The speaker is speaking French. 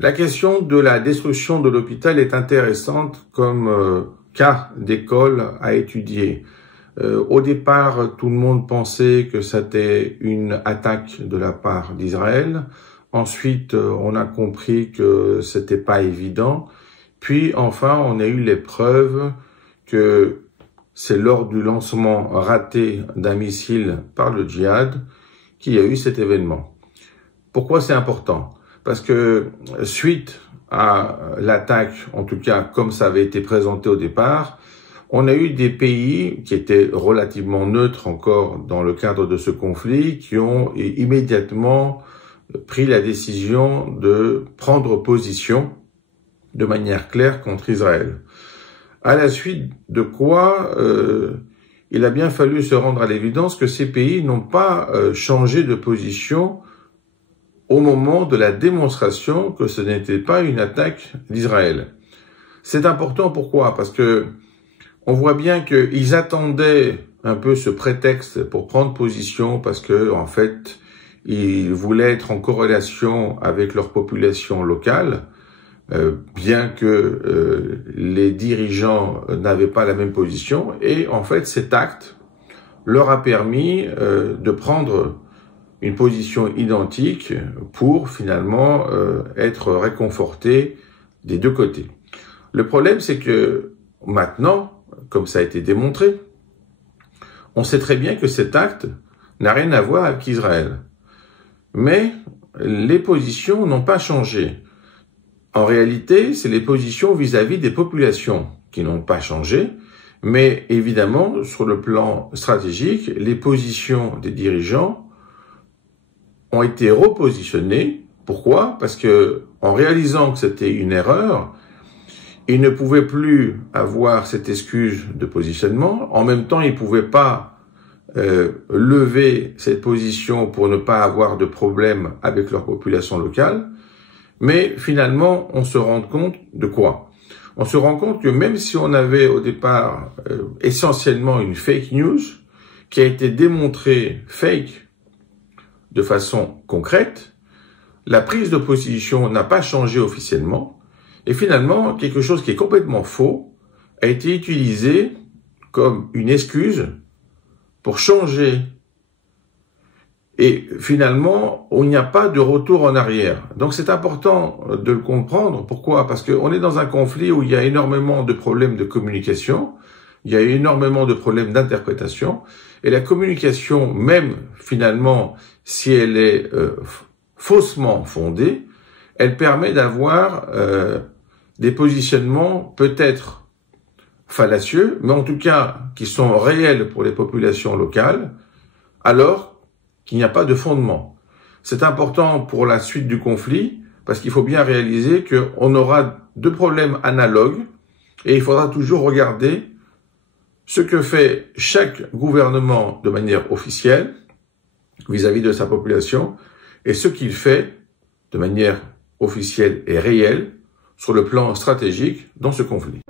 La question de la destruction de l'hôpital est intéressante comme cas d'école à étudier. Au départ, tout le monde pensait que c'était une attaque de la part d'Israël. Ensuite, on a compris que c'était pas évident. Puis, enfin, on a eu les preuves que c'est lors du lancement raté d'un missile par le djihad qu'il y a eu cet événement. Pourquoi c'est important? Parce que suite à l'attaque, en tout cas comme ça avait été présenté au départ, on a eu des pays qui étaient relativement neutres encore dans le cadre de ce conflit, qui ont immédiatement pris la décision de prendre position de manière claire contre Israël. À la suite de quoi, il a bien fallu se rendre à l'évidence que ces pays n'ont pas changé de position au moment de la démonstration que ce n'était pas une attaque d'Israël. C'est important, pourquoi? Parce que on voit bien qu'ils attendaient un peu ce prétexte pour prendre position, parce que en fait, ils voulaient être en corrélation avec leur population locale, bien que les dirigeants n'avaient pas la même position. Et en fait, cet acte leur a permis de prendre une position identique pour finalement être réconfortés des deux côtés. Le problème, c'est que maintenant, comme ça a été démontré, on sait très bien que cet acte n'a rien à voir avec Israël. Mais les positions n'ont pas changé. En réalité, c'est les positions vis-à-vis des populations qui n'ont pas changé. Mais évidemment, sur le plan stratégique, les positions des dirigeants ont été repositionnés. Pourquoi? Parce que, en réalisant que c'était une erreur, ils ne pouvaient plus avoir cette excuse de positionnement. En même temps, ils ne pouvaient pas lever cette position pour ne pas avoir de problème avec leur population locale. Mais finalement, on se rend compte de quoi? On se rend compte que même si on avait au départ essentiellement une fake news qui a été démontrée fake de façon concrète, la prise de position n'a pas changé officiellement, et finalement, quelque chose qui est complètement faux a été utilisé comme une excuse pour changer. Et finalement, il n'y a pas de retour en arrière. Donc c'est important de le comprendre. Pourquoi? Parce qu'on est dans un conflit où il y a énormément de problèmes de communication, il y a énormément de problèmes d'interprétation, et la communication, même finalement, si elle est faussement fondée, elle permet d'avoir des positionnements peut-être fallacieux, mais en tout cas qui sont réels pour les populations locales, alors qu'il n'y a pas de fondement. C'est important pour la suite du conflit, parce qu'il faut bien réaliser qu'on aura deux problèmes analogues, et il faudra toujours regarder ce que fait chaque gouvernement de manière officielle vis-à-vis de sa population et ce qu'il fait de manière officielle et réelle sur le plan stratégique dans ce conflit.